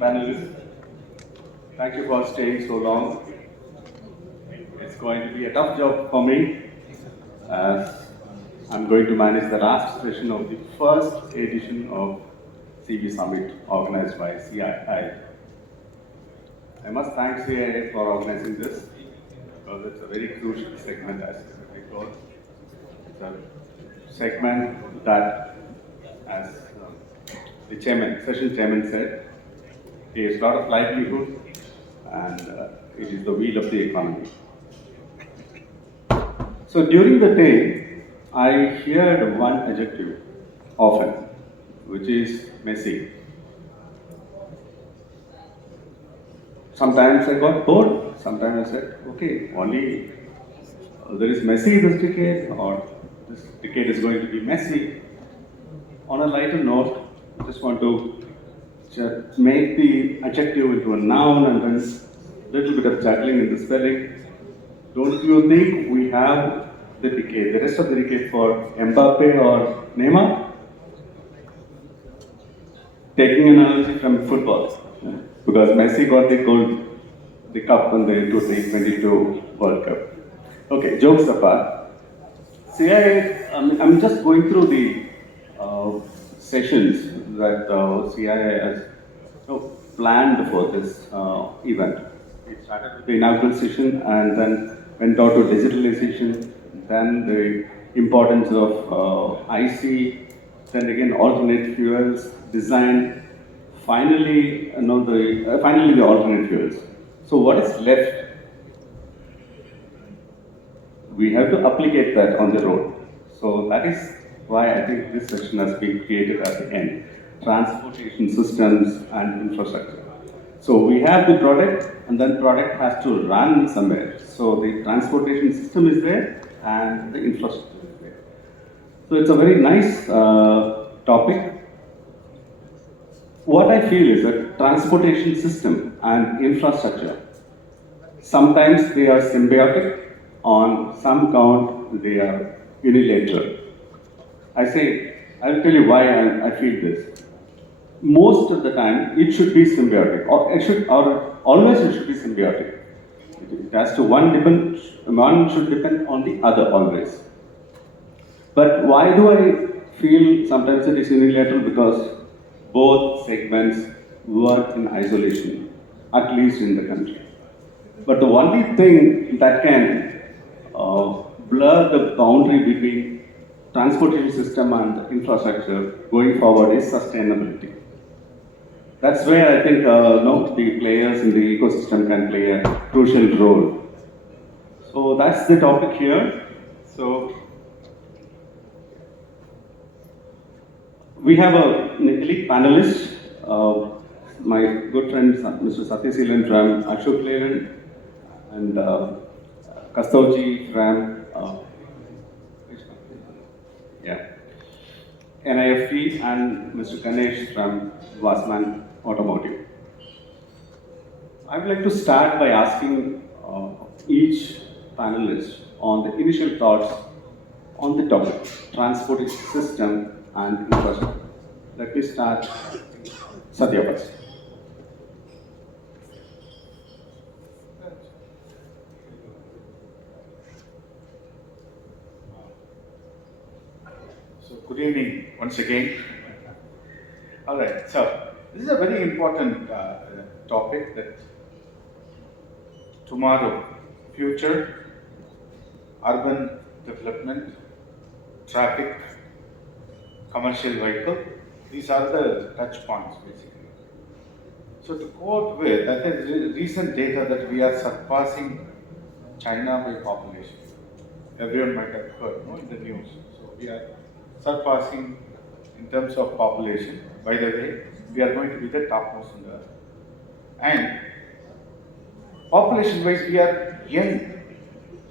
panelists. Thank you for staying so long. It's going to be a tough job for me as I'm going to manage the last session of the first edition of CV Summit organized by CII. I must thank CII for organizing this because it's a very crucial segment as I thought. It's a segment that, as the chairman, session chairman said, is a lot of livelihood and it is the wheel of the economy. So during the day, I heard one adjective often, which is messy. Sometimes I got bored, sometimes I said, okay, only there is messy this decade, or this decade is going to be messy. On a lighter note, I just want to just make the adjective into a noun and then a little bit of juggling in the spelling. Don't you think we have the decade, the rest of the decade for Mbappe or Neymar? Taking an analogy from football, because Messi got the cup in the 2022 World Cup. Okay, jokes apart. CII, I'm just going through the sessions that CII has planned for this event. It started with the inaugural session and then went on to digitalization, then the importance of IC, then again alternate fuels, design, finally the alternate fuels. So what is left? We have to applicate that on the road. So that is why I think this section has been created at the end. Transportation systems and infrastructure. So we have the product and then product has to run somewhere. So the transportation system is there and the infrastructure is there. So it's a very nice topic. What I feel is that transportation system and infrastructure, sometimes they are symbiotic, on some count they are unilateral. I'll tell you why I feel this. Most of the time, it should be symbiotic, or always it should be symbiotic. It has to one should depend on the other always. But why do I feel sometimes it is unilateral? Because both segments work in isolation, at least in the country. But the only thing that can blur the boundary between transportation system and infrastructure going forward is sustainability. That's where I think the players in the ecosystem can play a crucial role. So that's the topic here. So we have an elite panelist, my good friend Mr. Sathiyaseelan from Ashok, Leyland, and Kaustav G from NIFT, and Mr. Ganesh from VASSMAAN Automotive. I would like to start by asking each panelist on the initial thoughts on the topic, transportation system and infrastructure. Let me start, Satya first. So good evening once again. All right, so this is a very important topic that tomorrow, future, urban development, traffic, commercial vehicle, these are the touch points basically. So to quote with, I think recent data that we are surpassing China by population. Everyone might have heard in the news. So we are surpassing in terms of population. By the way, we are going to be the topmost in the earth. And population wise, we are young.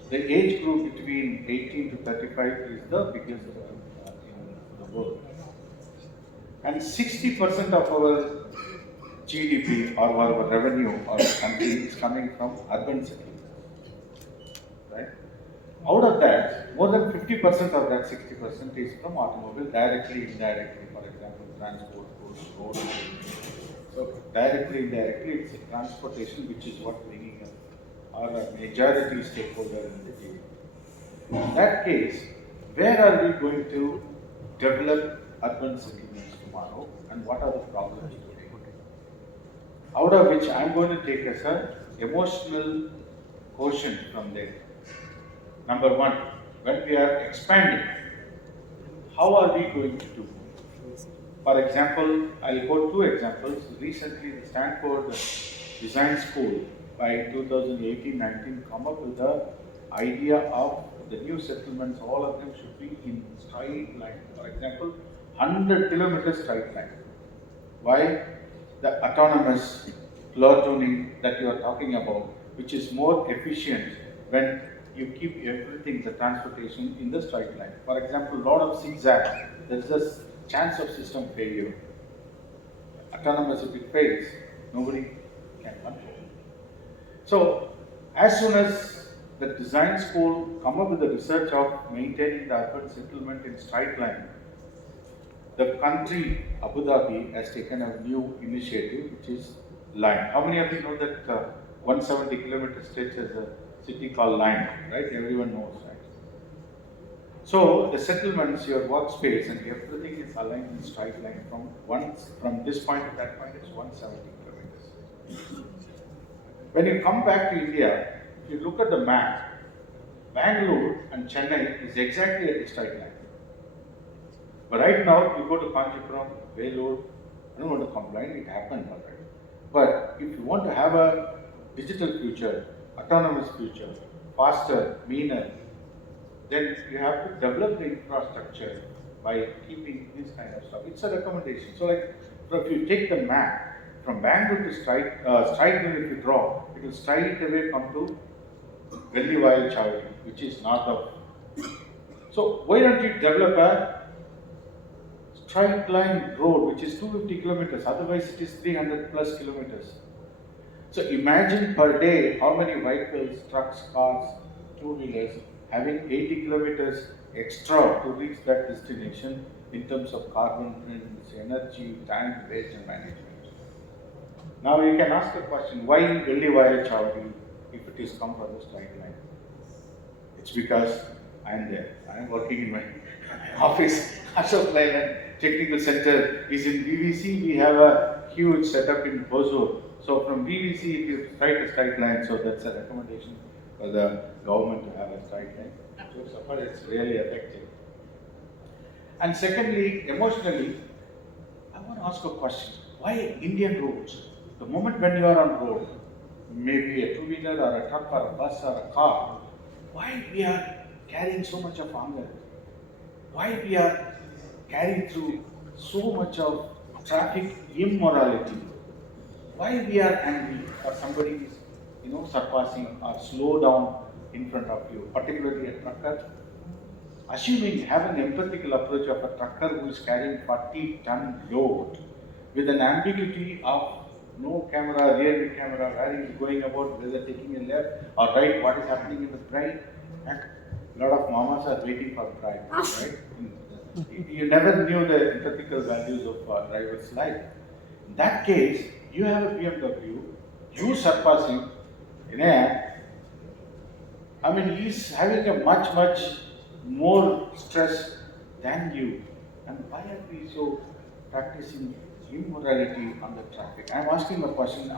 The age group between 18 to 35 is the biggest in the world. And 60% of our GDP or our revenue or country is coming from urban cities. Right? Out of that, more than 50% of that 60% is from automobile, directly, indirectly, for example, transport, goods, roads. So directly, indirectly, it's a transportation which is what bringing our majority stakeholder in the table. In that case, where are we going to develop urban settlements tomorrow, and what are the problems today? Out of which I'm going to take as an emotional quotient from there. Number one, when we are expanding, how are we going to do? For example, I'll quote two examples. Recently, the Stanford Design School by 2018-19 come up with the idea of the new settlements, all of them should be in straight line. For example, 100 kilometers straight line. Why? The autonomous floor tuning that you are talking about, which is more efficient when you keep everything, the transportation in the straight line. For example, a lot of zigzags, there is a chance of system failure. Autonomous, if it fails, nobody can control. So, as soon as the design school come up with the research of maintaining the urban settlement in straight line, the country, Abu Dhabi, has taken a new initiative, which is Line. How many of you know that 170 kilometer stretch is a city called Line, right? Everyone knows, right? So the settlements, your workspace, and everything is aligned in straight line from this point to that point. It's 170 kilometers. When you come back to India, if you look at the map, Bangalore and Chennai is exactly at the straight line. But right now, you go to Kanchipuram, Vellore, I don't want to complain, it happened already. But if you want to have a digital future, autonomous future, faster, meaner, then you have to develop the infrastructure by keeping this kind of stuff. It's a recommendation. So like, if you take the map, from Bangalore to straight line if you draw, it will straight away come to Gandhivile Chowdhury, which is north of. So why don't you develop a straight line road which is 250 kilometers, otherwise it is 300 plus kilometers. So imagine per day how many vehicles, trucks, cars, two-wheelers having 80 kilometers extra to reach that destination in terms of carbon prints, energy, time, waste and management. Now you can ask the question, why in Gandhivile Chowdhury if it is come from the straight line? It's because I am there. I am working in my office. Ashok Leyland Technical Center is in VVC. We have a huge setup in Hosur. So from VVC, if you strike a straight line, so that's a recommendation for the government to have a straight line. So far, it's really effective. And secondly, emotionally, I want to ask a question. Why Indian roads? The moment when you are on road, maybe a two-wheeler or a truck or a bus or a car, why we are carrying so much of anger? Why we are carrying through so much of traffic immorality? Why we are angry or somebody is, surpassing or slow down in front of you, particularly a trucker? Assuming having an empathical approach of a trucker who is carrying 40-ton load with an ambiguity of no camera, rear view camera, where he is going about, whether taking a left or right, what is happening in the bride, and a lot of mamas are waiting for bride, right? You never knew the ethical values of a driver's life. In that case, you have a BMW, you surpassing in a, he's having a much more stress than you. And why are we so practicing immorality on the traffic? I'm asking a question,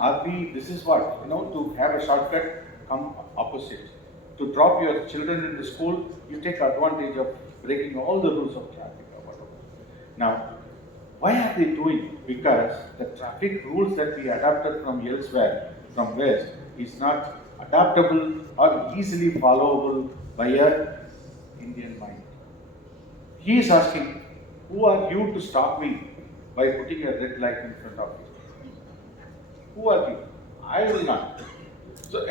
this is what, to have a shortcut, come opposite. To drop your children into school, you take advantage of breaking all the rules of traffic or whatever. Now, why are they doing? Because the traffic rules that we adapted from elsewhere, from West, is not adaptable or easily followable by a Indian mind. He is asking, who are you to stop me by putting a red light in front of you? Who are you? I will not. So,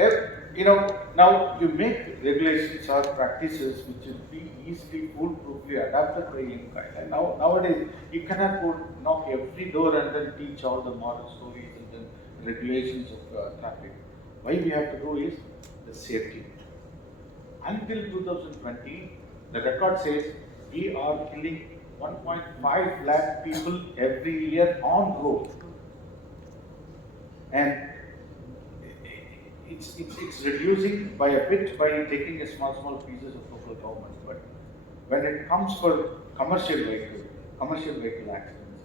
now you make regulations or practices which will be easily, foolproofly adapted by young guys. And nowadays, you cannot go knock every door and then teach all the moral stories and then regulations of traffic. Why we have to do is the safety. Until 2020, the record says we are killing 1.5 lakh people every year on road. And it's reducing by a bit by taking a small pieces of local government. But when it comes for commercial vehicle accidents,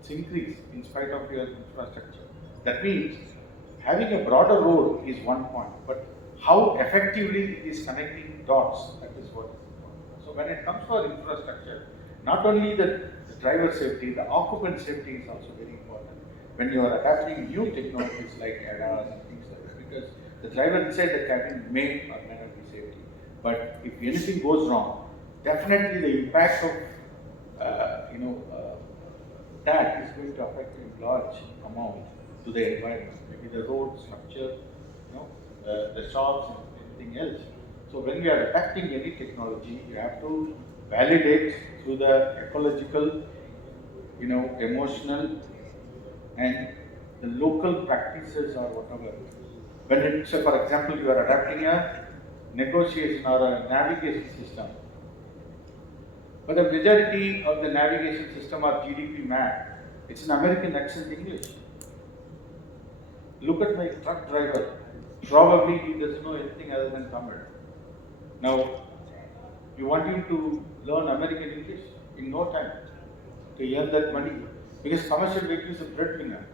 it's increased in spite of your infrastructure. That means having a broader road is one point, but how effectively it is connecting dots, that is what is important. So when it comes to our infrastructure, not only the driver safety, the occupant safety is also very important. When you are adapting new technologies like ADAS and things like that, because the driver inside the cabin may or may not be safety. But if anything goes wrong, definitely the impact of that is going to affect in large amount to the environment, maybe the road structure, the shops and anything else. So when we are adapting any technology, you have to validate through the ecological, emotional, and the local practices or whatever. When it, so for example, you are adapting a negotiation or a navigation system, but the majority of the navigation system are GDP map. It's an American accent English. Look at my truck driver. Probably he doesn't know anything other than Tamil. Now, you want him to learn American English in no time to earn that money, because commercial vehicle is a breadwinner.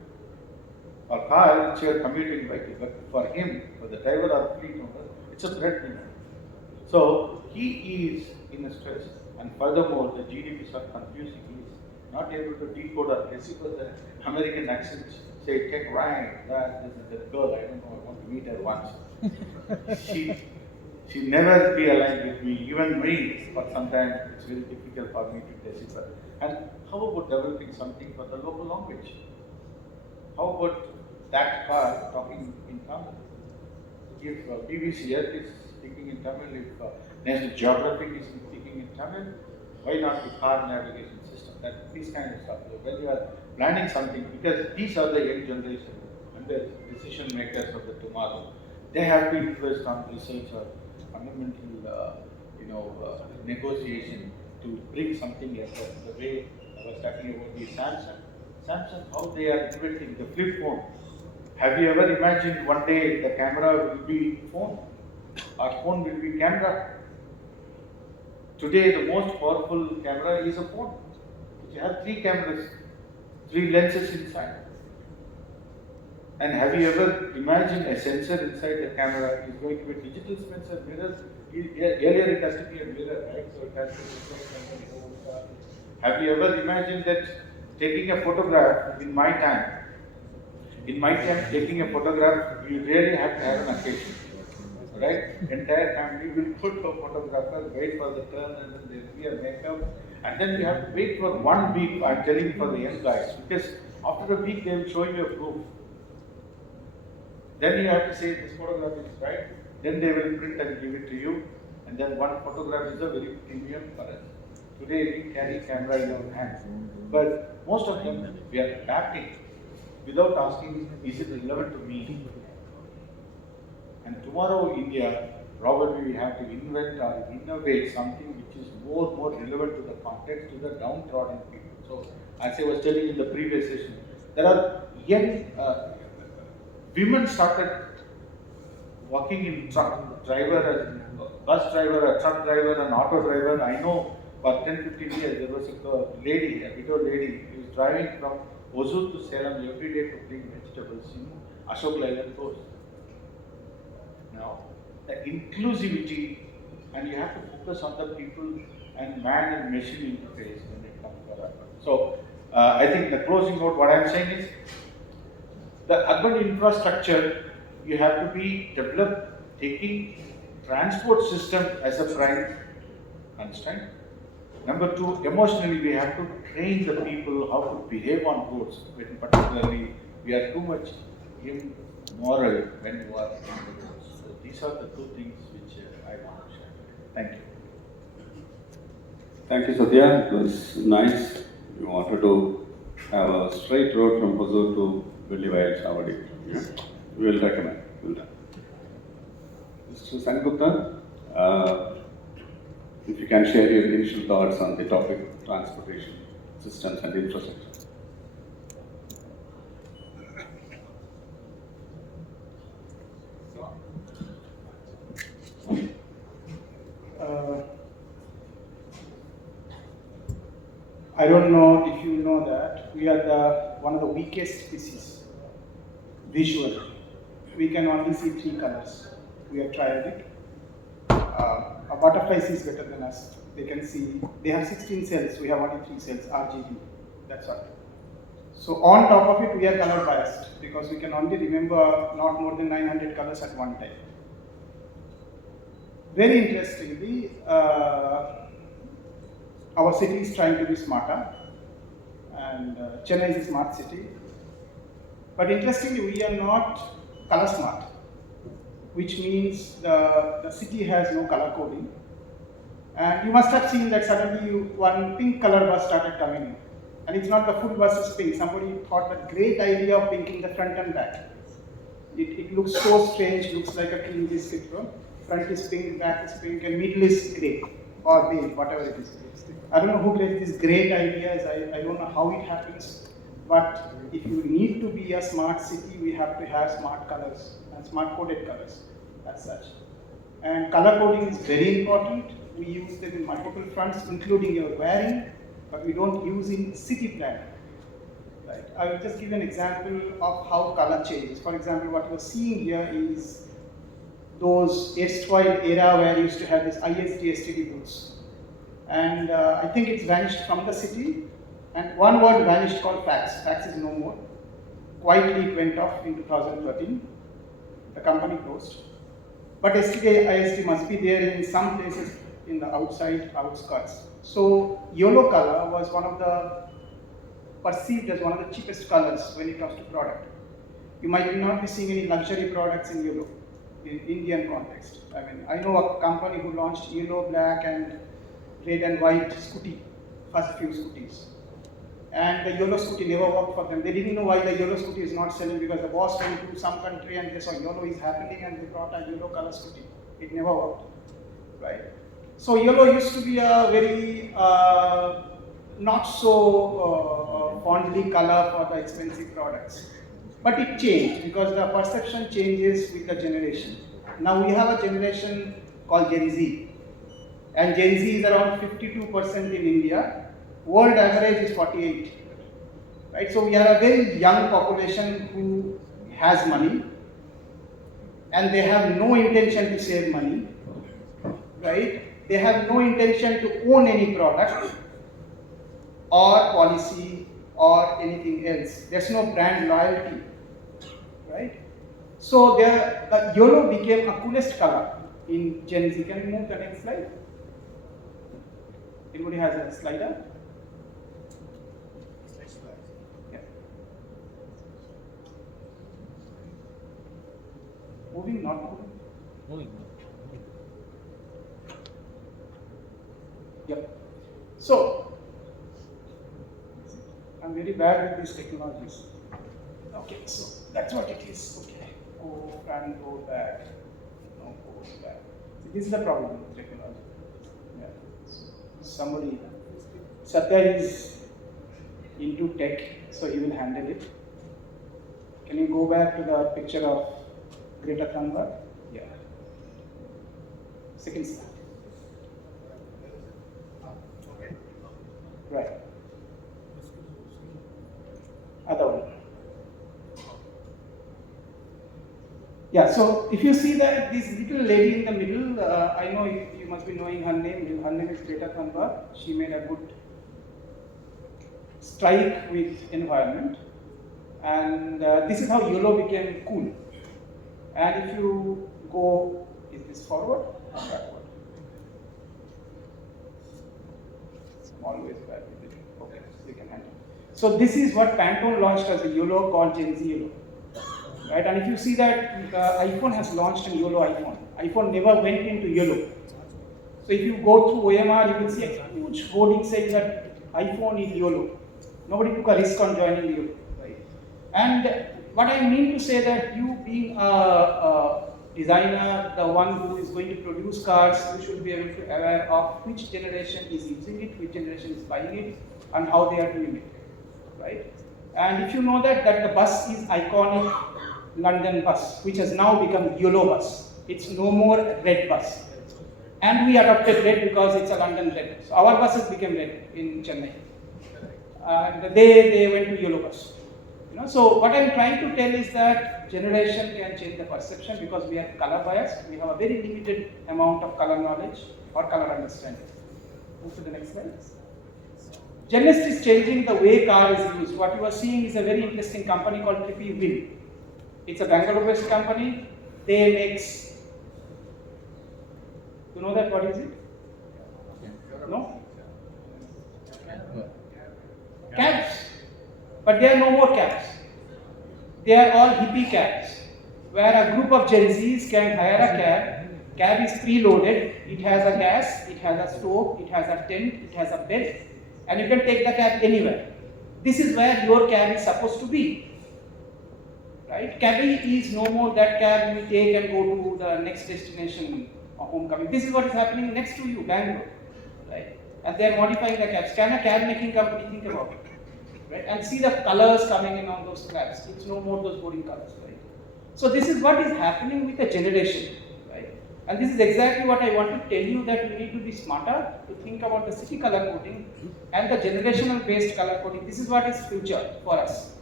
Or car, it's your commuting vehicle, but for him, for the driver or fleet owner, it's a breadwinner. So he is in a stress, and furthermore, the GDPs are confusing. He is not able to decode or decipher the American accents. Say, take right, that, this is the girl. I don't know. I want to meet her once. She never be aligned with me, even me. But sometimes it's very difficult for me to decipher. And how about developing something for the local language? How about that car talking in Tamil? If BBC Earth is speaking in Tamil, if National Geographic is speaking in Tamil, why not the car navigation system? That these kind of stuff. When you are planning something, because these are the young generation and the decision makers of the tomorrow, they have to invest on research or fundamental, negotiation to bring something as the way I was talking about the Samsung, how they are inventing the flip phone. Have you ever imagined one day the camera will be phone? Or phone will be camera? Today the most powerful camera is a phone. You have 3 cameras, 3 lenses inside. And have you ever imagined a sensor inside the camera is going to be a digital sensor, mirror? Earlier it has to be a mirror, right? So it has to be. Have you ever imagined that taking a photograph in my time, taking a photograph, you really have to have an occasion, right? Entire family will put a photographer, wait for the turn, and then there will be a makeup, and then you have to wait for 1 week. I'm telling you for the young guys, because after a week they will show you a proof. Then you have to say this photograph is right. Then they will print and give it to you, and then one photograph is a very premium for us. Today we carry camera in our hands, but most of them we are adapting without asking, is it relevant to me? And tomorrow India, probably we have to invent or innovate something which is more relevant to the context, to the downtrodden people. So, as I was telling in the previous session, there are young women started working in truck driver, bus driver, a truck driver, an auto driver. I know for 10-15 years there was a lady, a widow lady, who was driving from Hosur to Salem every day to bring vegetables in Ashok Leyland coast. Now, the inclusivity, and you have to focus on the people and man and machine interface when it comes to urban. So, I think the closing note, what I am saying is, the urban infrastructure, you have to be developed taking transport system as a prime constraint. Number 2, emotionally we have to train the people how to behave on roads, when particularly we are too much immoral when you are on the roads. So these are the 2 things which I want to share. Thank you. Thank you, Sathya. It was nice. You wanted to have a straight road from Hosur to Velli via Chavadi. Yeah? We will recommend. Mr. Sengupta, if you can share your initial thoughts on the topic transportation systems and infrastructure. don't know if you know that we are one of the weakest species visually. We can only see 3 colors. We have tried it. A butterfly sees better than us. They can see, they have 16 cells, we have only 3 cells, RGB, that's all. So on top of it, we are color biased because we can only remember not more than 900 colors at one time. Very interestingly, our city is trying to be smarter, and Chennai is a smart city. But interestingly, we are not color smart, which means the city has no color coding. And you must have seen that suddenly one pink color bus started coming in. And it's not the full bus is pink. Somebody thought the great idea of pinking the front and back. It looks so strange, looks like a clean biscuit. Front is pink, back is pink, and middle is grey or beige, whatever it is. I don't know who gets these great ideas. I don't know how it happens. But if you need to be a smart city, we have to have smart colors and smart coded colors as such. And color coding is very important. We use them in multiple fronts, including your wiring, but we don't use in city planning. Right? I will just give an example of how color changes. For example, what you're seeing here is those erstwhile era where you used to have this ISD STD booths. And I think it's vanished from the city. And one word vanished called fax. Fax is no more. Quietly it went off in 2013. The company closed. But STD ISD must be there in some places in the outskirts. So yellow color was perceived as one of the cheapest colors when it comes to product. You might not be seeing any luxury products in yellow in Indian context. I mean, I know a company who launched yellow, black, and red and white scooty, first few scooties. And the yellow scooty never worked for them. They didn't know why the yellow scooty is not selling because the boss went to some country and they saw yellow is happening and they brought a yellow color scooty. It never worked, right? So yellow used to be a very not so fondly color for the expensive products. But it changed because the perception changes with the generation. Now we have a generation called Gen Z. And Gen Z is around 52% in India. World average is 48. Right? So we have a very young population who has money and they have no intention to save money. Right? They have no intention to own any product or policy or anything else. There's no brand loyalty, right? So the yellow became a coolest color in Gen Z. Can we move the next slide? Anybody has a slider? Yeah. Moving, not moving? Moving. Yep. So, I'm very bad with these technologies. Okay, so that's what it is. Okay, go and go back. No, go back. So this is the problem with technology. Yeah. Somebody, Satya is into tech, so he will handle it. Can you go back to the picture of Greta Thunberg? Yeah. Second slide. Right. Other one. Yeah, so if you see that this little lady in the middle, I know you must be knowing her name. Her name is Greta Thunberg. She made a good strike with environment. And this is how yellow became cool. And if you go, is this forward or backward? Always bad with it. Okay, you can handle. So this is what Pantone launched as a yellow called Gen Z yellow. Right? And if you see that iPhone has launched a yellow iPhone. iPhone never went into yellow. So if you go through OMR, you will see a huge hoarding saying that iPhone is yellow. Nobody took a risk on joining yellow. Right? And what I mean to say that you being a designer, the one who is going to produce cars, you should be able to be aware of which generation is using it, which generation is buying it, and how they are doing it, right? And if you know that the bus is iconic London bus, which has now become yellow bus. It's no more red bus. And we adopted red because it's a London red. So our buses became red in Chennai. and they went to yellow bus. So what I'm trying to tell is that generation can change the perception because we are color biased. We have a very limited amount of color knowledge or color understanding. Move to the next slide. GenNext is changing the way car is used. What you are seeing is a very interesting company called Trippy Win. It's a Bangalore-based company. They make, you know that, what is it? No? Cabs. But there are no more cabs. They are all hippie cabs, where a group of Gen Zs can hire a cab. Cab is preloaded. It has a gas, it has a stove, it has a tent, it has a bed, and you can take the cab anywhere. This is where your cab is supposed to be. Right? Cabby is no more that cab you take and go to the next destination or homecoming. This is what is happening next to you, Bangalore. Right? And they are modifying the cabs. Can a cab making company think about it? Right? And see the colors coming in on those cabs. It's no more those boring colors. Right? So this is what is happening with the generation. Right? And this is exactly what I want to tell you, that we need to be smarter to think about the city color coding and the generational based color coding. This is what is future for us.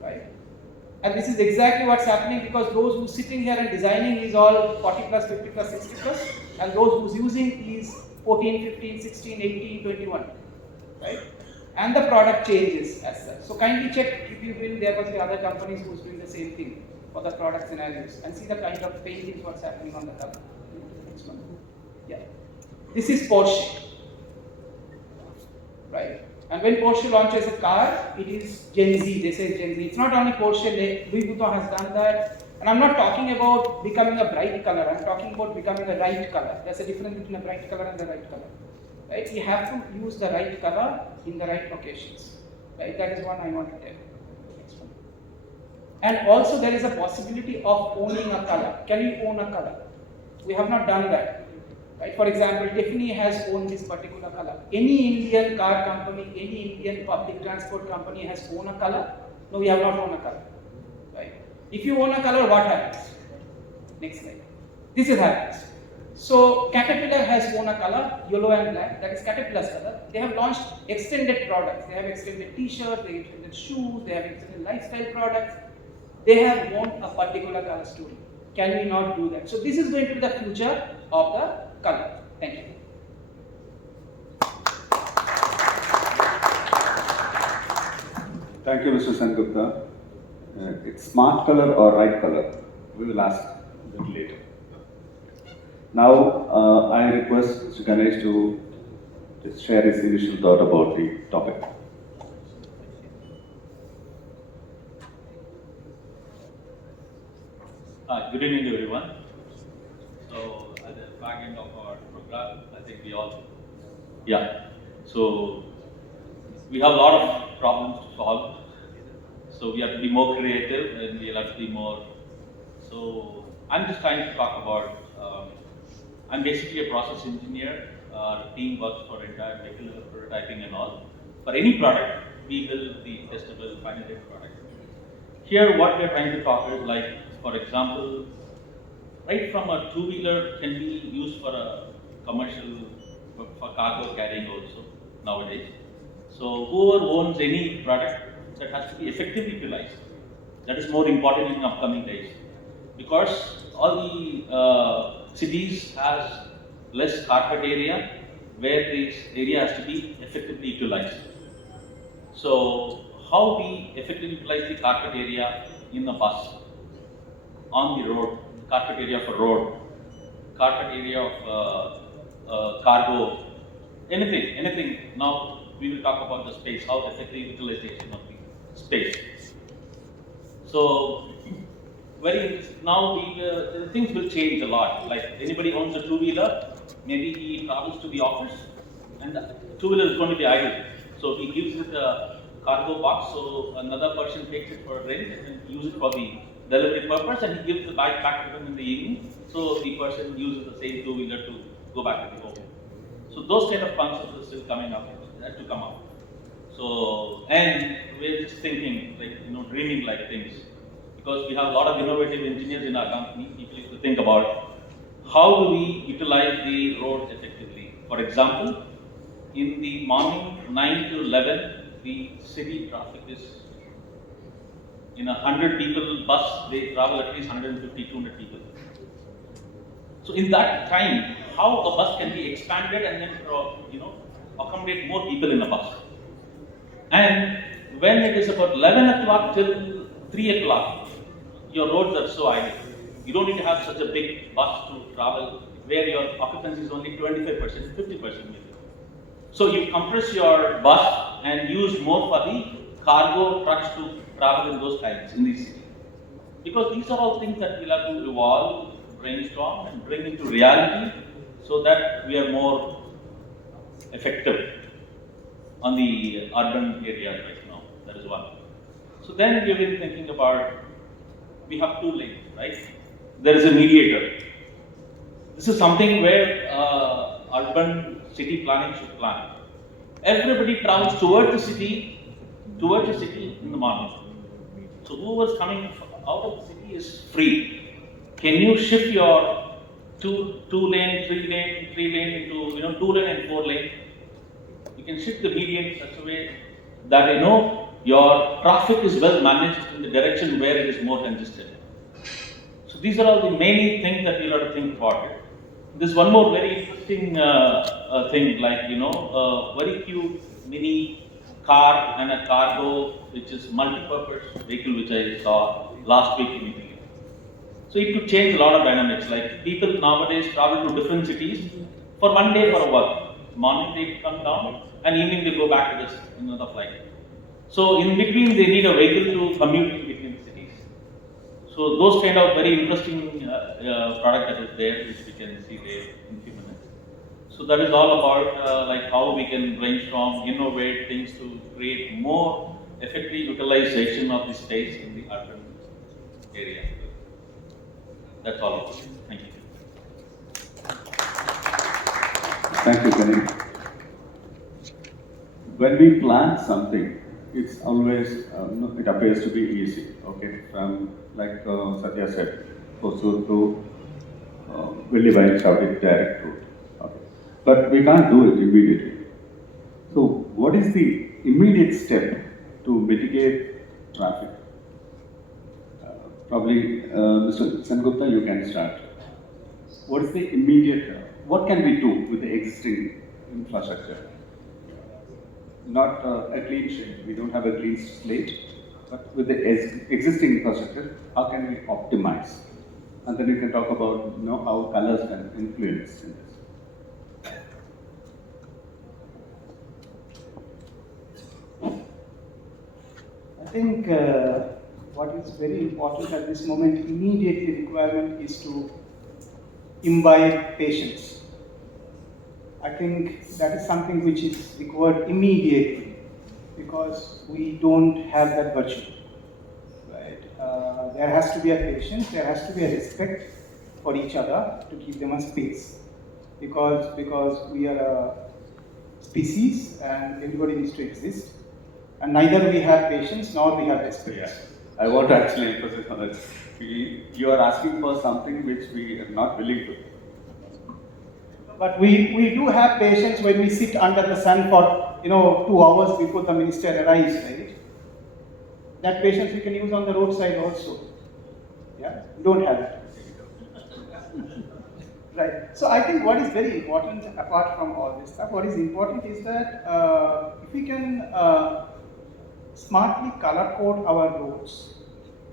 Right? And this is exactly what's happening, because those who sitting here and designing is all 40 plus, 50 plus, 60 plus, and those who's using is 14, 15, 16, 18, 21. Right? And the product changes as such. So kindly check if you will, there must be other companies who's doing the same thing for the product scenarios, and see the kind of paintings what's happening on the cover. Next one. Yeah. This is Porsche. Right? And when Porsche launches a car, it is Gen Z, they say Gen Z. It's not only Porsche, Louis Vuitton has done that. And I'm not talking about becoming a bright color, I'm talking about becoming a right color. There's a difference between a bright color and the right color. Right? You have to use the right color in the right occasions. Right? That is one I want to tell. Next one. And also there is a possibility of owning a color. Can you own a color? We have not done that. Right? For example, Tiffany has owned this particular color. Any Indian car company, any Indian public transport company has owned a color? No, we have not owned a color. Right? If you own a color, what happens? Next slide. This is happens. So Caterpillar has owned a color, yellow and black. That is Caterpillar's color. They have launched extended products. They have extended T-shirts, they have extended shoes, they have extended lifestyle products. They have owned a particular color story. Can we not do that? So this is going to be the future of the color. Thank you. Thank you, Mr. Sengupta. It's smart color or right color? We will ask a little later. Now, I request Mr. Ganesh to just share his initial thought about the topic. Good evening, everyone. So, at the back end of our program, I think we all, so we have a lot of problems to solve. So, we have to be more creative and we have to be more. So, I'm just trying to talk about, I'm basically a process engineer. Our team works for entire vehicle level prototyping and all. For any product, we build the testable final product. Here, what we are trying to talk is like, for example, right from a two-wheeler can be used for a commercial, for cargo carrying also nowadays. So whoever owns any product, that has to be effectively utilized. That is more important in upcoming days, because all the cities has less carpet area, where this area has to be effectively utilized. So how we effectively utilize the carpet area in the bus, on the road, carpet area for road, carpet area of cargo, anything. Now we will talk about the space, how effective utilization of the space. So now the things will change a lot. Like anybody owns a two-wheeler, maybe he travels to the office, and the two-wheeler is going to be idle. So he gives it a cargo box, so another person takes it for rent and use it for the delivery purpose, and he gives the bike back to them in the evening. So the person uses the same two-wheeler to go back to the home. So those kind of concepts are still coming up, to come up. So, and we're just thinking, like, dreaming like things, because we have a lot of innovative engineers in our company. People used to think about how do we utilize the roads effectively. For example, in the morning 9 to 11, the city traffic is, in a 100 people bus, they travel at least 150, 200 people. So in that time, how a bus can be expanded and then, accommodate more people in a bus. And when it is about 11 o'clock till 3 o'clock, your roads are so idle. You don't need to have such a big bus to travel where your occupancy is only 25%, 50% maybe. So you compress your bus and use more for the cargo trucks to travel in those times in the city. Because these are all things that we'll have to evolve, brainstorm and bring into reality so that we are more effective on the urban areas right now. That is one. So then we've been thinking about, we have 2 lanes, right? There is a mediator. This is something where urban city planning should plan. Everybody travels towards the city in the morning. So whoever's coming out of the city is free. Can you shift your two lane, 3 lane into 2 lane and 4 lane? You can shift the median in such a way that your traffic is well managed in the direction where it is more congested. So these are all the many things that we'll have to think about it. There's one more very interesting thing, like a very cute mini car and a cargo, which is multi-purpose vehicle, which I saw last week in Italy. So it could change a lot of dynamics. Like people nowadays travel to different cities for one day for a work. Morning they come down and evening they go back to another flight. So in between they need a vehicle to commute in between cities. So those kind of very interesting product that is there, which we can see there in a few minutes. So that is all about like how we can brainstorm, innovate things to create more effective utilization of the space in the urban area. That's all. Thank you. Thank you, Ganesh. When we plan something, it's always, it appears to be easy, okay? From, like Satya said, Hosur to Villivai shouted direct route, okay? But we can't do it immediately. So what is the immediate step to mitigate traffic? Probably, Mr. Sengupta, you can start. What is the immediate, what can we do with the existing infrastructure? Not a clean sheet, we don't have a clean slate, but with the existing infrastructure, how can we optimize? And then we can talk about how colors can influence in this. I think what is very important at this moment, immediately requirement is to imbibe patience. I think that is something which is required immediately because we don't have that virtue. Right? There has to be a patience, there has to be a respect for each other to give them a space because we are a species and everybody needs to exist. And neither we have patience nor we have respect. Yeah. I want to actually emphasize on that. You are asking for something which we are not willing to. But we do have patience when we sit under the sun for 2 hours before the minister arrives, right? That patience we can use on the roadside also. Yeah, we don't have it. Right. So I think what is very important, apart from all this stuff, what is important is that if we can smartly color code our roads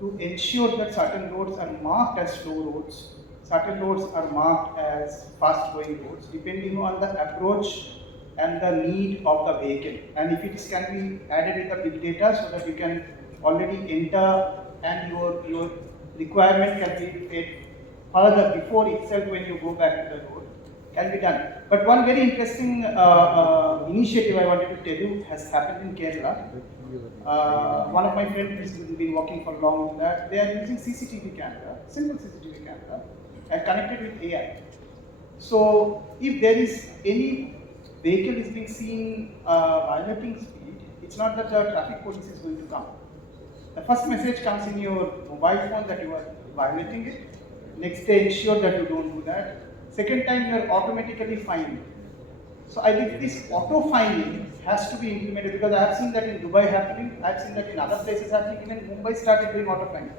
to ensure that certain roads are marked as slow roads, certain roads are marked as fast-going roads, depending on the approach and the need of the vehicle. And if it can be added with the big data so that you can already enter and your requirement can be paid further before itself when you go back to the road, can be done. But one very interesting initiative I wanted to tell you has happened in Kerala. One of my friends has been working for long on that. They are using CCTV camera, simple CCTV camera, and connected with AI. So if there is any vehicle is being seen violating speed, it's not that the traffic police is going to come. The first message comes in your mobile phone that you are violating it. Next day, ensure that you don't do that. Second time, you are automatically fined. So I think this auto finding has to be implemented, because I have seen that in Dubai happening, I have seen that in other places happening, even Mumbai started doing auto finding.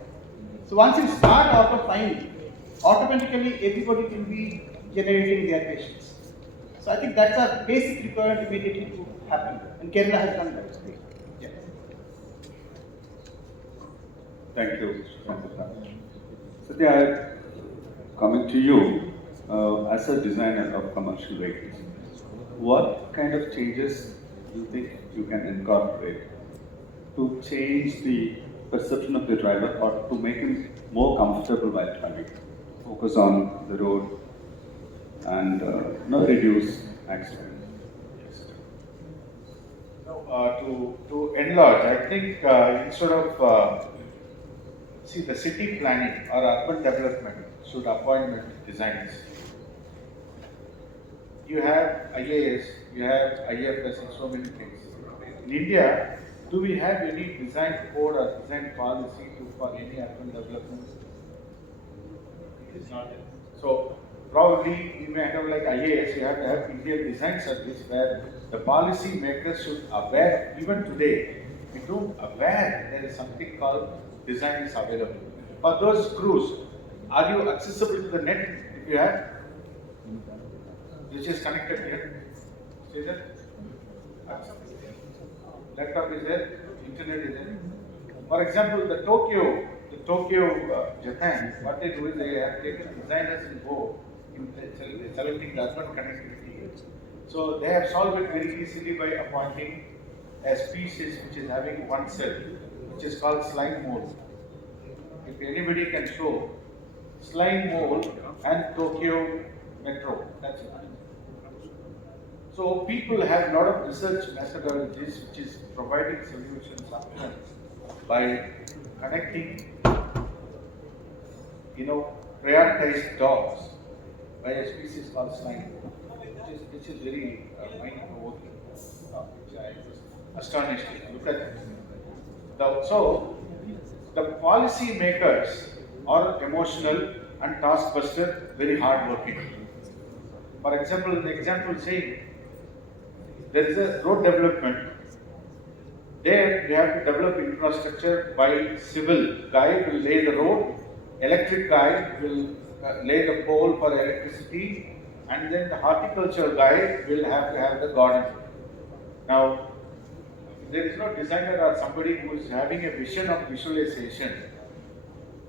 So once you start auto finding, automatically everybody will be generating their patients. So I think that's a basic requirement immediately to happen, and Kerala has done that. Yeah. Thank you, Sengupta. Satya, coming to you, as a designer of commercial vehicles, what kind of changes do you think you can incorporate to change the perception of the driver or to make him more comfortable while driving? Focus on the road and reduce accident. To enlarge, I think instead of see the city planning or urban development should appointment designers. You have IAS, you have IFS, and so many things. In India, do we have any design code or design policy for any urban development? It is not there. So probably you may have like IAS, you have to have Indian Design Service where the policy makers should aware, even today, we don't aware there is something called design is available. For those crews, are you accessible to the net if you have? Which is connected here. See that? Laptop is there, internet is there. For example, the Tokyo, Japan, what they do is they have taken designers in board in selecting the urban connectivity. So they have solved it very easily by appointing a species which is having one cell, which is called slime mold. If anybody can show slime mold and Tokyo Metro, that's it. So people have a lot of research methodologies which is providing solutions by connecting, prioritized dogs by a species called slime, which is very mind-provoking, which I was astonished. Look at it. So the policy makers are emotional and taskbuster, very hard-working. For example, an example saying, there is a road development. There we have to develop infrastructure by civil guy will lay the road, electric guy will lay the pole for electricity, and then the horticulture guy will have to have the garden. Now, there is no designer or somebody who is having a vision of visualization.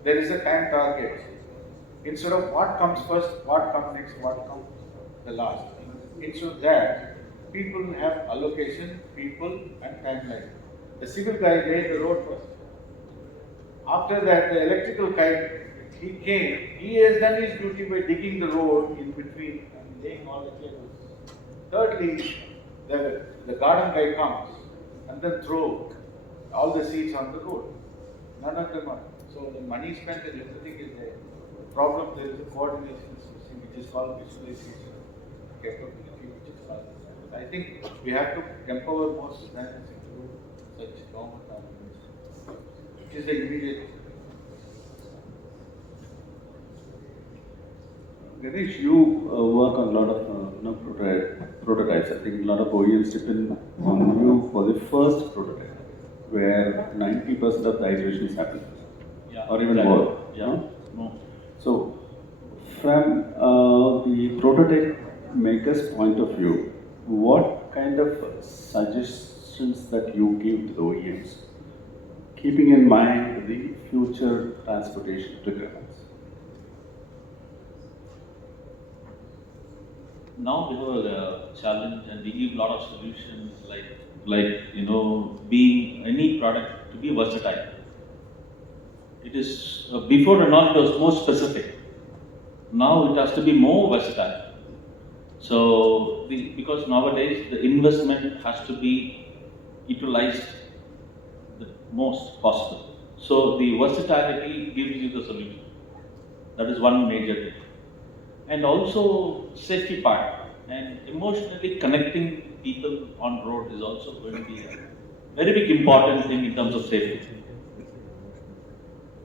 There is a time target. Instead of what comes first, what comes next, what comes the last. Instead of that, people have allocation, people and timeline. The civil guy laid the road first. After that, the electrical guy, he came, he has done his duty by digging the road in between and laying all the cables. Thirdly, the garden guy comes and then throw all the seeds on the road. None of them are. So the money spent and everything is there. The problem, there is a coordination system which is called visualization capability, which is called. I think we have to empower more designers into such government organizations, which is the immediate. Ganesh, you work on a lot of prototypes. I think a lot of OEMs depend on you for the first prototype, where 90% of the iterations happen, or even more. Yeah. No. So, from the prototype maker's point of view, what kind of suggestions that you give to the OEMs, keeping in mind the future transportation requirements? Now we have a challenge and we give a lot of solutions like being any product to be versatile. It is before and all it was more specific. Now it has to be more versatile. So because nowadays the investment has to be utilized the most possible. So the versatility gives you the solution. That is one major thing. And also safety part and emotionally connecting people on road is also going to be a very big important thing in terms of safety.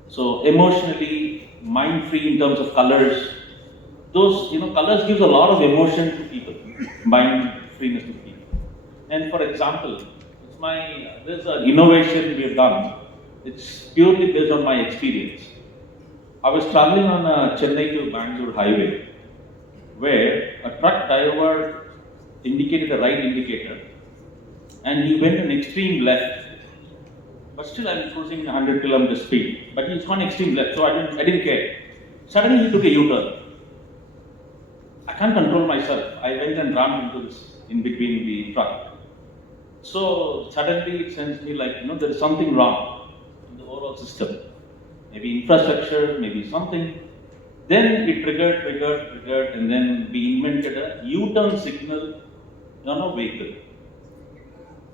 So emotionally mind-free in terms of colors. Those colors gives a lot of emotion to people. Mind freeness to feel. And for example, there's an innovation we have done. It's purely based on my experience. I was traveling on a Chennai to Bangalore highway, where a truck driver indicated a right indicator, and he went an extreme left. But still, I'm cruising 100 kilometer speed. But he's gone extreme left, so I didn't care. Suddenly, he took a U-turn. I can't control myself. I went and rammed into this in between the truck. So suddenly, it sends me like, there is something wrong in the overall system. Maybe infrastructure, maybe something. Then it triggered, and then we invented a U-turn signal on a vehicle.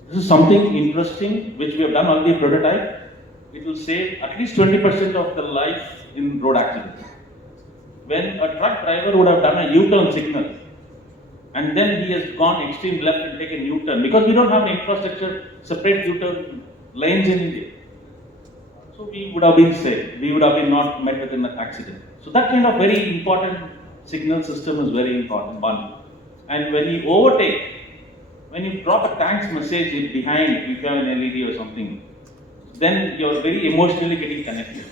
This is something interesting which we have done already prototype. It will save at least 20% of the life in road accidents. When a truck driver would have done a U-turn signal, and then he has gone extreme left and taken U-turn, because we don't have an infrastructure, separate U-turn lanes in India. So we would have been safe. We would have been not met with an accident. So that kind of very important signal system is very important one. And when you overtake, when you drop a thanks message behind, if you have an LED or something, then you're very emotionally getting connected.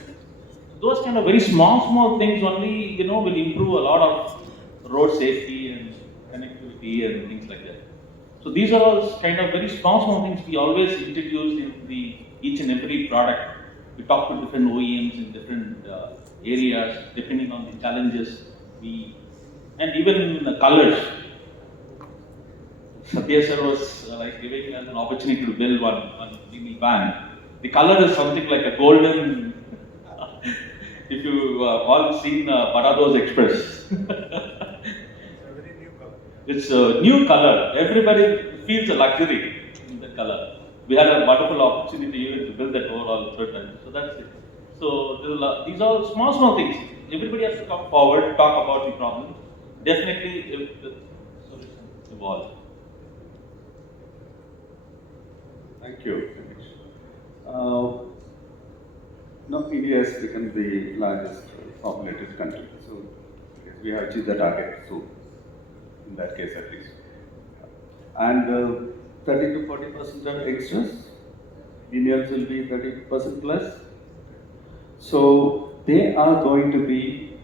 Those kind of very small things only, will improve a lot of road safety and connectivity and things like that. So these are all kind of very small things we always introduce in each and every product. We talk to different OEMs in different areas, depending on the challenges. And even the colors. Sathiyaseelan was giving us an opportunity to build one mini van. The color is something like a golden. If you all seen Badado's Express. It's a very new color. It's a new color. Everybody feels a luxury in the color. We had a wonderful opportunity even to build that overall prototype. So that's it. So these are small things. Everybody has to come forward, talk about the problem. Definitely, if the solution evolve. Thank you, Ganesh. Now India has become the largest populated country, so we have achieved the target soon, in that case at least. And 30 to 40% are extras. Indians will be 30% plus. So they are going to be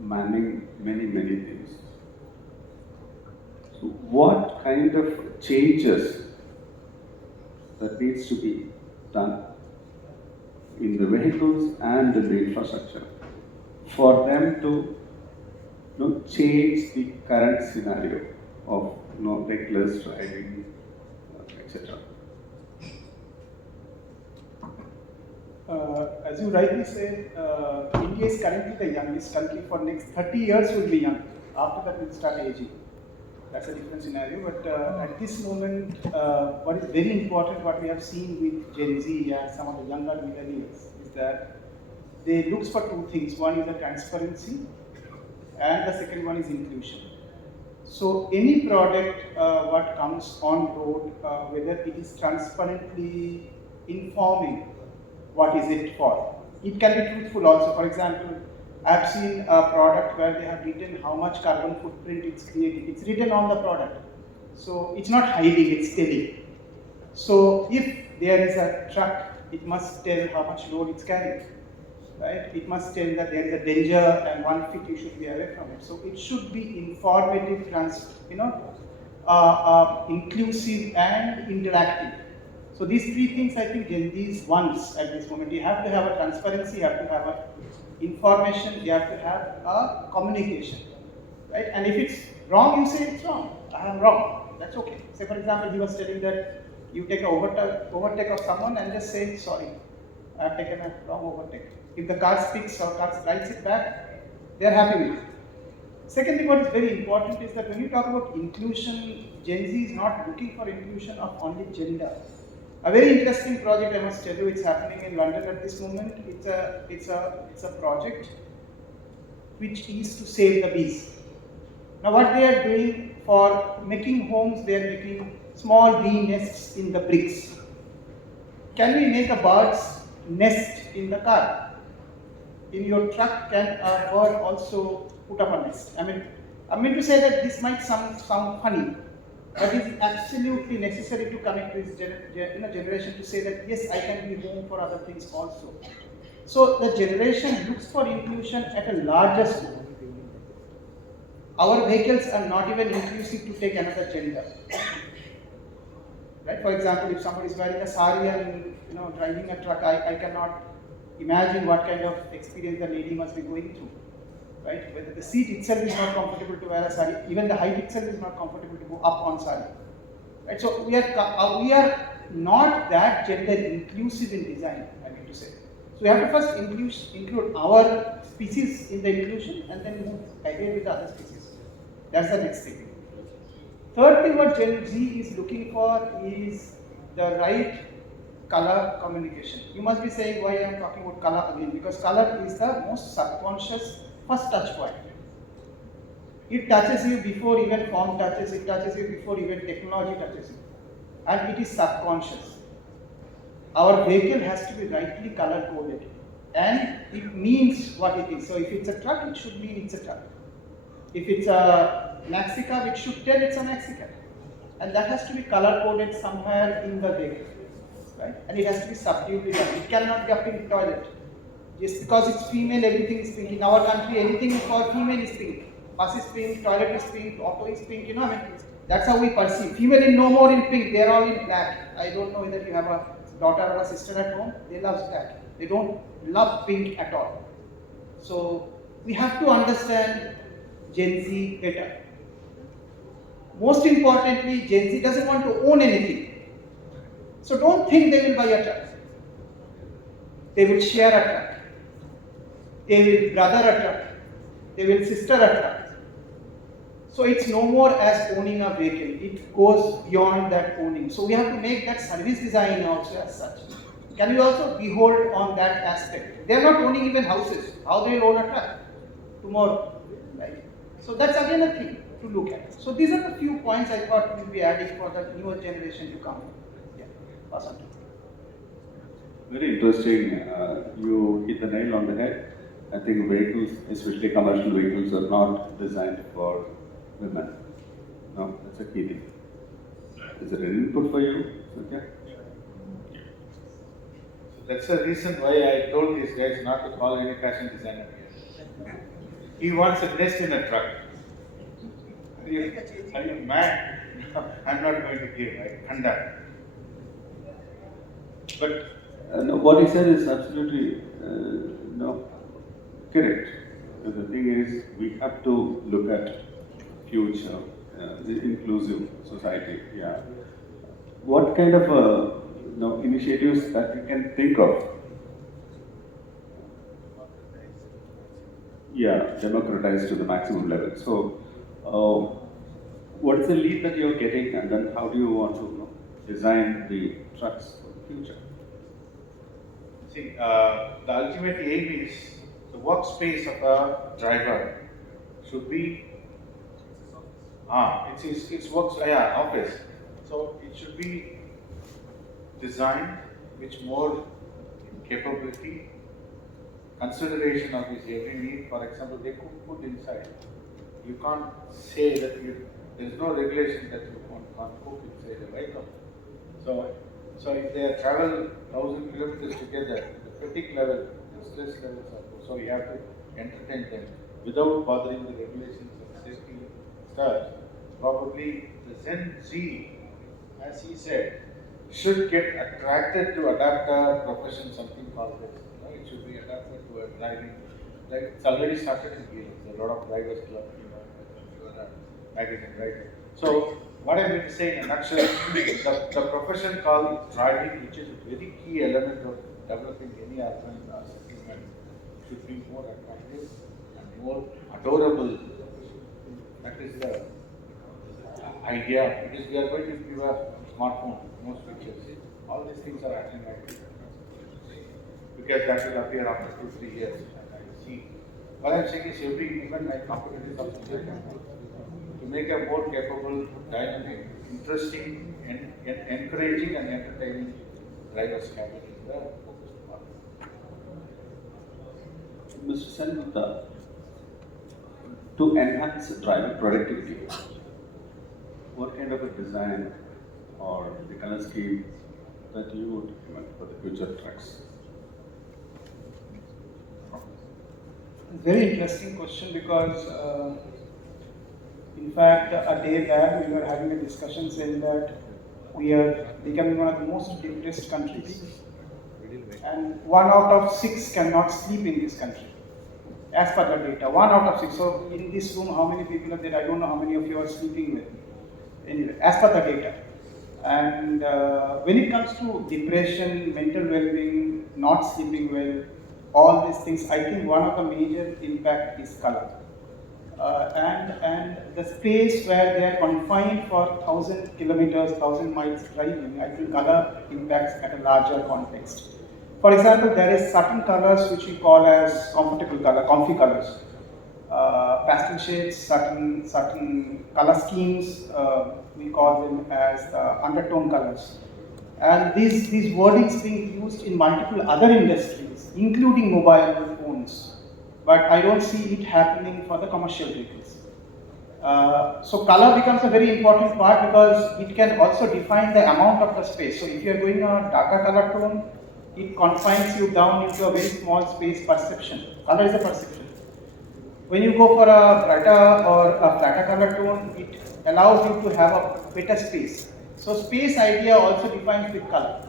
manning many things. So what kind of changes that needs to be done in the vehicles and in the infrastructure for them to change the current scenario of reckless driving, etc. As you rightly said, India is currently the youngest country. For next 30 years will be young. After that we'll start aging. That's a different scenario. But at this moment, what is very important, what we have seen with Gen Z and some of the younger millennials, is that they look for two things. One is the transparency, and the second one is inclusion. So any product what comes on road, whether it is transparently informing what is it for. It can be truthful also. For example, I have seen a product where they have written how much carbon footprint it's creating. It's written on the product. So it's not hiding, it's telling. So if there is a truck, it must tell how much load it's carrying. Right? It must tell that there is a danger and 1 feet you should be away from it. So it should be informative, inclusive and interactive. So these three things I think Gen Z's wants at this moment. You have to have a transparency, you have to have a information, you have to have a communication. Right? And if it's wrong, you say it's wrong. I am wrong. That's okay. Say for example, he was telling that you take an overtake of someone and just say sorry. I have taken a wrong overtake. If the car speaks or car writes it back, they are happy with it. Second thing, what is very important is that when you talk about inclusion, Gen Z is not looking for inclusion of only gender. A very interesting project, I must tell you, it's happening in London at this moment. It's a project which is to save the bees. Now, what they are doing for making homes, they are making small bee nests in the bricks. Can we make a bird's nest in the car? In your truck, can a bird also put up a nest? I mean, I mean to say that this might sound funny, but it is absolutely necessary to connect this generation to say that yes, I can be home for other things also. So the generation looks for inclusion at a larger scope. Our vehicles are not even inclusive to take another gender. Right? For example, if somebody is wearing a sari and driving a truck, I cannot imagine what kind of experience the lady must be going through. Right? Whether the seat itself is not comfortable to wear a sari, even the height itself is not comfortable to go up on sari. Right? So we are not that gender inclusive in design, I mean to say. So we have to first include our species in the inclusion and then move ahead with the other species. That's the next thing. Third thing what Gen Z is looking for is the right color communication. You must be saying why I am talking about color again, because color is the most subconscious first touch point. It touches you before even form touches, it touches you before even technology touches you. And it is subconscious. Our vehicle has to be rightly color coded. And it means what it is. So if it's a truck, it should mean it's a truck. If it's a maxi car, it should tell it's a maxi car. And that has to be color coded somewhere in the vehicle. Right? And it has to be subduedly done. It cannot be up in toilet. Just because it's female, everything is pink. In our country, anything for female is pink. Bus is pink, toilet is pink, auto is pink, I mean, that's how we perceive. Female is no more in pink, they are all in black. I don't know whether you have a daughter or a sister at home, they love black. They don't love pink at all. So, we have to understand Gen Z better. Most importantly, Gen Z doesn't want to own anything. So don't think they will buy a truck. They will share a truck. They will brother a truck. They will sister a truck. So it's no more as owning a vehicle. It goes beyond that owning. So we have to make that service design also as such. Can we also behold on that aspect? They are not owning even houses. How they will own a truck tomorrow, right? So that's again a thing to look at. So these are the few points I thought we will be adding for the newer generation to come. Yeah, pass on. Very interesting. You hit the nail on the head. I think vehicles, especially commercial vehicles, are not designed for women. No, that's a key thing. Is there any input for you? Okay. So that's the reason why I told these guys not to call any fashion designer here. He wants a nest in a truck. Are you mad? No, I'm not going to give. I conduct. But No, what he said is absolutely correct. The thing is, we have to look at future, the inclusive society. Yeah. What kind of initiatives that we can think of? Yeah, democratize to the maximum level. So, what is the lead that you're getting, and then how do you want to design the trucks for the future? see, the ultimate aim is the workspace of a driver should be it's works office. So it should be designed which more capability, consideration of his every need. For example, they cook food inside. You can't say that there is no regulation that you can't cook inside a vehicle. So if they travel 1,000 kilometers together, the fatigue level, the stress levels are low. So you have to entertain them without bothering the regulations of safety stuff. Probably the Gen Z, as he said, should get attracted to adapt a profession, something called this. It should be adapted to a driving. Like it's already started in Leyland. There's a lot of drivers club, magazine, right? So what I mean to say in a nutshell, the profession called driving, which is a very key element of developing any urban settlement, should be more attractive and more adorable. That is the idea. Because we are going to give a smartphone, most features. All these things are acting like this. Because that will appear after 2-3 years. And I see. What I'm saying is even my competitors to make a more capable, dynamic, interesting, and encouraging and entertaining driver's cabin is the focus part. Mr. Sengupta, to enhance driver productivity, what kind of a design or the color scheme that you would recommend for the future trucks? Very interesting question because, in fact, a day back we were having a discussion saying that we are becoming one of the most depressed countries, and 1 out of 6 cannot sleep in this country. As per the data, 1 out of 6. So in this room, how many people are there? I don't know how many of you are sleeping with me. Anyway, as per the data. And when it comes to depression, mental well-being, not sleeping well, all these things, I think one of the major impact is color. And the space where they are confined for 1,000 kilometers, 1,000 miles driving, I think color impacts at a larger context. For example, there is certain colors which we call as comfortable color, comfy colors. Pastel shades, certain color schemes, we call them as undertone colors. And these wordings being used in multiple other industries, including mobile phones. But I don't see it happening for the commercial vehicles. So color becomes a very important part because it can also define the amount of the space. So if you are going on a darker color tone, it confines you down into a very small space perception. Color is a perception. When you go for a brighter or a flatter color tone, it allows you to have a better space. So space idea also defines with color.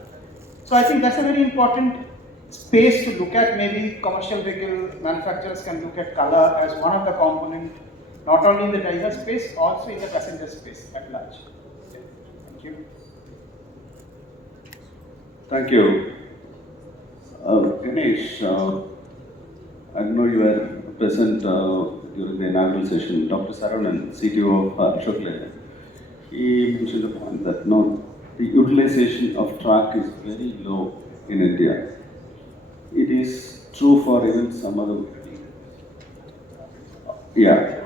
So I think that's a very important space to look at. Maybe commercial vehicle manufacturers can look at color as one of the components, not only in the driver space, also in the passenger space at large. Thank you. Thank you. Ganesh, I know you were present during the inaugural session. Dr. Saravanan, CTO of Ashok Leyland, he mentioned the point that no, the utilization of track is very low in India. It is true for even some other. Yeah.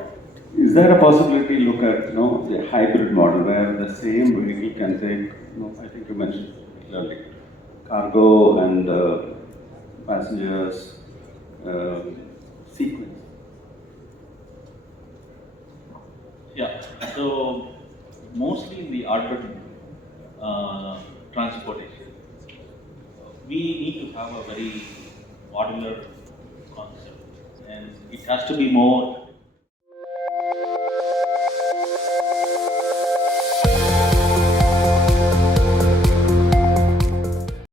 Is there a possibility to look at the hybrid model where the same vehicle can take, I think you mentioned clearly, cargo and passengers sequence? Yeah, so mostly in the urban transportation, we need to have a very modular concept, and it has to be more